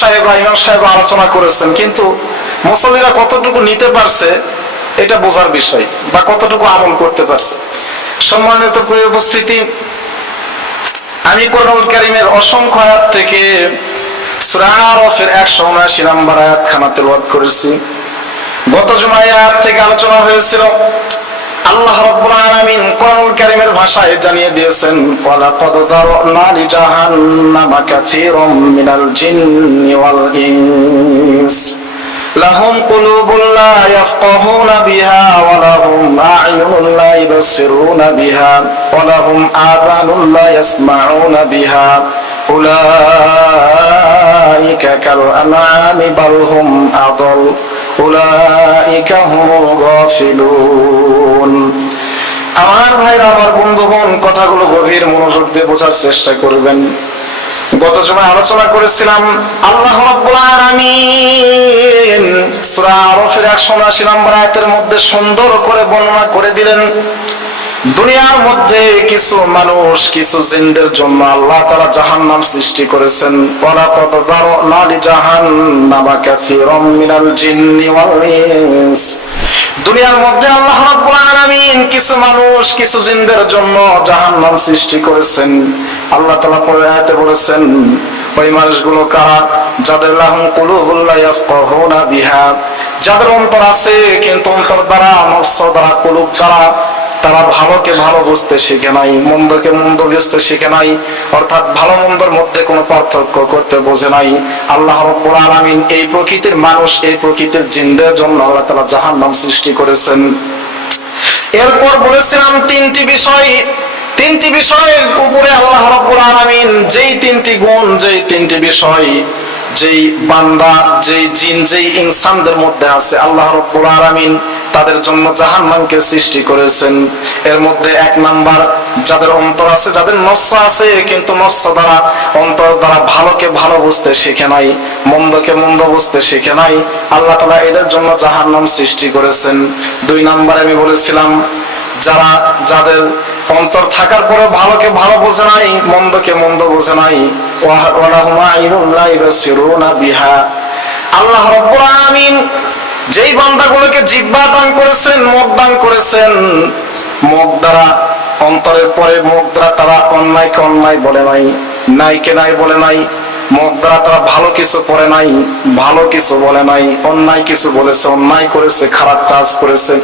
সাহেব ইমাম সাহেব আলোচনা করেছেন, কিন্তু মুসল্লিরা কতটুকু নিতে পারছে এটা বোঝার বিষয়, বা কতটুকু আমল করতে পারছে। সম্মানিত প্রিয় উপস্থিতি, আমি কোরআনুল কারীমের অসংখ্য আয়াত থেকে সূরা আরাফের 179 নম্বর আয়াতখানা তেলাওয়াত করেছি। গত জুমায় আয়াত থেকে আলোচনা হয়েছিল। আল্লাহ রাব্বুল আলামিন কোরআনুল কারীমের ভাষায় জানিয়ে দিয়েছেন, ওয়ালাকাদ দারানা লিজাহান্নামা কাসীরাম মিনাল জিন্নি ওয়াল ইনস লাহুম কুলুবুন লা ইয়াফকাহুনা বিহা ওয়া লাহুম আ'য়ুনুন লা ইবসিরুনা বিহা ওয়া লাহুম আযানুন লা ইয়াসমাউনা বিহা উলাইকা কাল আনআমি বাল হুম আদাল উলাইকা হুমুল গাফিলুন। আমার ভাইরা, আমার বন্ধুগণ, কথাগুলো গভীর মনোযোগ দিয়ে বোঝার চেষ্টা করবেন। গত সময় আলোচনা করেছিলাম আল্লাহ রাব্বুল আলামিন সূরা আরাফের 179 নম্বর আয়াতের মধ্যে সুন্দর করে বর্ণনা করে দিলেন, দুনিয়ার মধ্যে কিছু মানুষ, কিছু জিনদের জন্য আল্লাহ তাআলা জাহান্নাম সৃষ্টি করেছেন। ওয়ালাকাদ দারানা লিজাহান্নামা কাসীরাম মিনাল জিন্নি ওয়াল ইনস। দুনিয়ার মধ্যে আল্লাহ রাব্বুল আলামিন কিছু মানুষ, কিছু জিনদের জন্য জাহান্নাম সৃষ্টি করেছেন। আল্লাহ তাআলা পরের আয়াতে বলেছেন, ওই মানুষগুলো কারা? যাদের লাহুম কুলুবুন লা ইয়াফকাহুনা বিহা, যাদের অন্তর আছে কিন্তু অন্তর দ্বারা, নফস দ্বারা, কুলুব দ্বারা তারা ভালোকে ভালো বুঝতে শিখে নাই, মন্দকে মন্দ বুঝতে শিখে নাই, অর্থাৎ ভালো মন্দের মধ্যে কোনো পার্থক্য করতে বোঝে নাই। আল্লাহ রাব্বুল আলামিন এই প্রকৃতির মানুষ, এই প্রকৃতির জিনদের জন্য আল্লাহ তাআলা জাহান্নাম সৃষ্টি করেছেন। এরপর বলেছিলাম তিনটি বিষয়ের উপরে আল্লাহ রাব্বুল আলামিন যেই তিনটি গুণ, যেই তিনটি বিষয়, যেই বান্দা, যেই জিন, যেই ইনসানদের মধ্যে আছে, আল্লাহ রাব্বুল আলামিন তাদের জন্য জাহান্নামকে সৃষ্টি করেছেন। এর মধ্যে 1 নাম্বার, যাদের অন্তর আছে, যাদের নফস আছে কিন্তু নফস দ্বারা, অন্তর দ্বারা ভালোকে ভালো বুঝতে শিখে নাই, মন্দকে মন্দ বুঝতে শিখে নাই, আল্লাহ তাআলা এদের জন্য জাহান্নাম সৃষ্টি করেছেন। 2 নাম্বারে আমি বলেছিলাম, যাদের অন্তর থাকার পরেও ভালোকে ভালো বোঝে নাই, মন্দকে মন্দ বোঝে নাই, ওয়ালাহুম আ'য়ুনুন লা ইবসিরুনা বিহা। আল্লাহ রাব্বুল আলামিন যেই বান্দাগুলোকে জিহ্বা দান করেছেন, মুখ দান করেছেন, মুখ দ্বারা, অন্তরের পরে মুখ দ্বারা তারা অন্যায়কে অন্যায় বলে নাই, নাইকে নাই বলে নাই, মুখ দ্বারা তারা ভালো কিছু পড়ে নাই, ভালো কিছু বলে নাই, অন্যায় কিছু বলেছে, অন্যায় করেছে, খারাপ কাজ করেছে,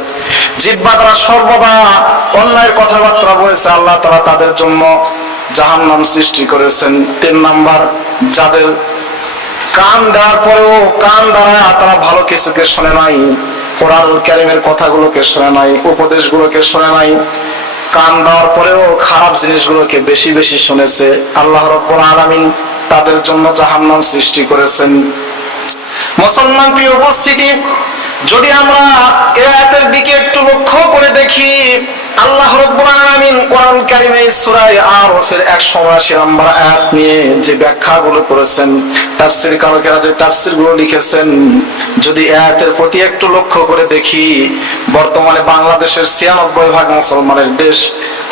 জিহ্বা দ্বারা সর্বদা অন্যায়ের কথাবার্তা বলেছে, আল্লাহ তাআলা তাদের জন্য জাহান্নাম সৃষ্টি করেছেন। 3 নাম্বার, যাদের কান দেওয়ার পরেও কান দ্বারা তারা ভালো কিছুকে শোনে নাই, কোরআনুল কারীমের কথাগুলোকে শোনে নাই, উপদেশগুলোকে শোনে নাই, কান দেওয়ার পরেও খারাপ জিনিসগুলোকে বেশি বেশি শুনেছে, আল্লাহ রাব্বুল আলামিন তাদের জন্য জাহান্নাম সৃষ্টি করেছেন। মুসলমান প্রিয় উপস্থিতি, যদি আমরা এই আয়াতের দিকে একটু লক্ষ্য করে দেখি, আল্লাহ রাব্বুল আলামিন কোরআনুল কারীমে সূরা আরাফের 179 নম্বর আয়াত নিয়ে যে ব্যাখ্যাগুলো করেছেন, তাফসীরকারকেরা যে তাফসীরগুলো লিখেছেন, যদি আয়াতের প্রতি একটু লক্ষ্য করে দেখি, বর্তমানে বাংলাদেশের 96% মুসলমানের দেশ,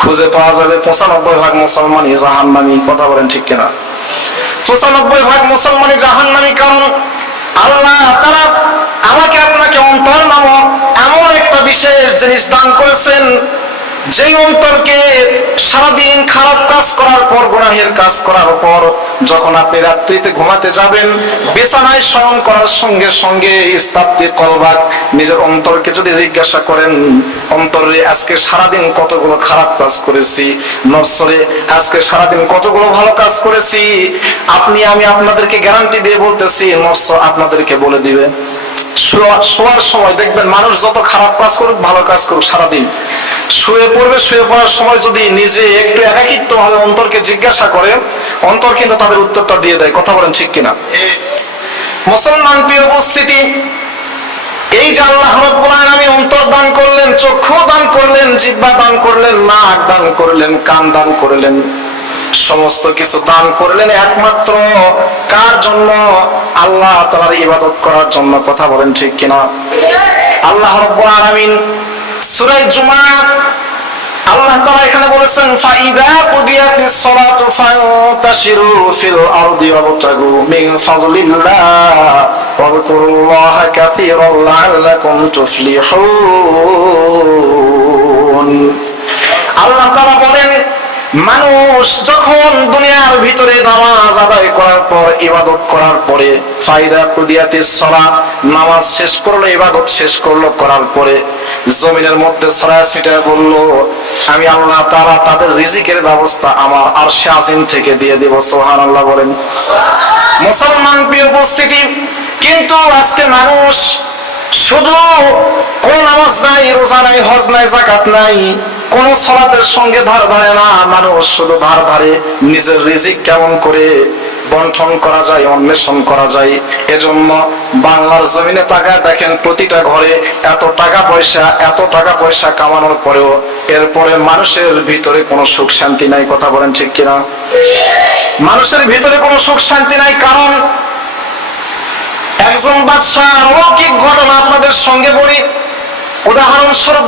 খুঁজে পাওয়া যাবে 95% মুসলমানই জাহান্নামী। কথা বলেন ঠিক কিনা? 95% মুসলমানই জাহান্নামী। কারণ আল্লাহ তাআলা আমাকে আপনাকে অন্তর নামক এমন একটা বিশেষ জিনিস দান করেছেন, যেই অন্তরকে সারাদিন খারাপ কাজ করার পর, গুনাহের কাজ করার পর, যখন আপনি রাত্রিতে ঘুমাতে যাবেন, বিছানায় শয়ন করার সঙ্গে সঙ্গে ইস্তাবতি কলবাক, নিজের অন্তরকে যদি জিজ্ঞাসা করেন, অন্তরে আজকে সারাদিন কতগুলো খারাপ কাজ করেছি, নফসরে আজকে সারাদিন কতগুলো ভালো কাজ করেছি, আমি আপনাদেরকে গ্যারান্টি দিয়ে বলতেছি, নফস আপনাদেরকে বলে দিবে। শোয়ার সময় দেখবেন, মানুষ যত খারাপ কাজ করুক, ভালো কাজ করুক, সারাদিন শুয়ে পড়বে, শুয়ে পড়ার সময় যদি নিজে একটু একাকিত্ব ভাবে অন্তরকে জিজ্ঞাসা করে, অন্তর কিন্তু তাদের উত্তরটা দিয়ে দেয়। কথা বলেন ঠিক কিনা? মুসলমান প্রিয় উপস্থিতি, এই যে আল্লাহ রাব্বুল আলামিন অন্তর দান করলেন, চক্ষু দান করলেন, জিহ্বা দান করলেন, নাক দান করলেন, কান দান করলেন, সমস্ত কিছু দান করলেন একমাত্র কার জন্য? আল্লাহ তাআলার ইবাদত করার জন্য। কথা বলেন ঠিক কিনা? আল্লাহ রাব্বুল আলামিন সূরা জুমা আল্লাহ তাআলা এখানে বলেছেন ফাইদা কুদিয়াতিস সালাতু ফান্তাশিরু ফিল আরদি ওয়াবতাগু মিন ফাযলিল্লাহ ওয়াযকুরুল্লাহা কাসীরান লাআল্লাকুম তুফলিহুন। আল্লাহ তাআলা বলেন, মানুষ যখন দুনিয়ার ভিতরে নামাজ আদায় করার পর ইবাদত করার পরে ফাইদা কুদিয়াতিস সালাত, নামাজ শেষ করলো, ইবাদত শেষ করলো, করার পরে জমিনের মধ্যে ছড়ায় ছিটায় বলল, আমি আল্লাহ তাআলা তাদের রিজিকের ব্যবস্থা আমার আরশে আজিম থেকে দিয়ে দেব। সুবহানাল্লাহ বলেন। মুসলমান প্রিয় উপস্থিতি, কিন্তু আজকে মানুষ শুধু কোন নামাজ নাই, রোজা নাই, হজ নাই, যাকাত নাই, কোন সালাতের সঙ্গে ধার ধারে না। মানুষ শুধু ধার ধারে নিজের রিজিক কেমন করে বন্টন করা যায়, অন্বেষণ করা যায়। এজন্য বাংলার জমিনে তাকায় দেখেন, প্রতিটা ঘরে এত টাকা পয়সা কামানোর পরেও এরপরে মানুষের ভিতরে কোনো সুখ শান্তি নাই। কথা বলেন ঠিক কিনা? মানুষের ভিতরে কোনো সুখ শান্তি নাই। কারণ একজন বাদশাহ অলৌকিক ঘটনা আপনাদের সঙ্গে বলি, উদাহরণস্বরূপ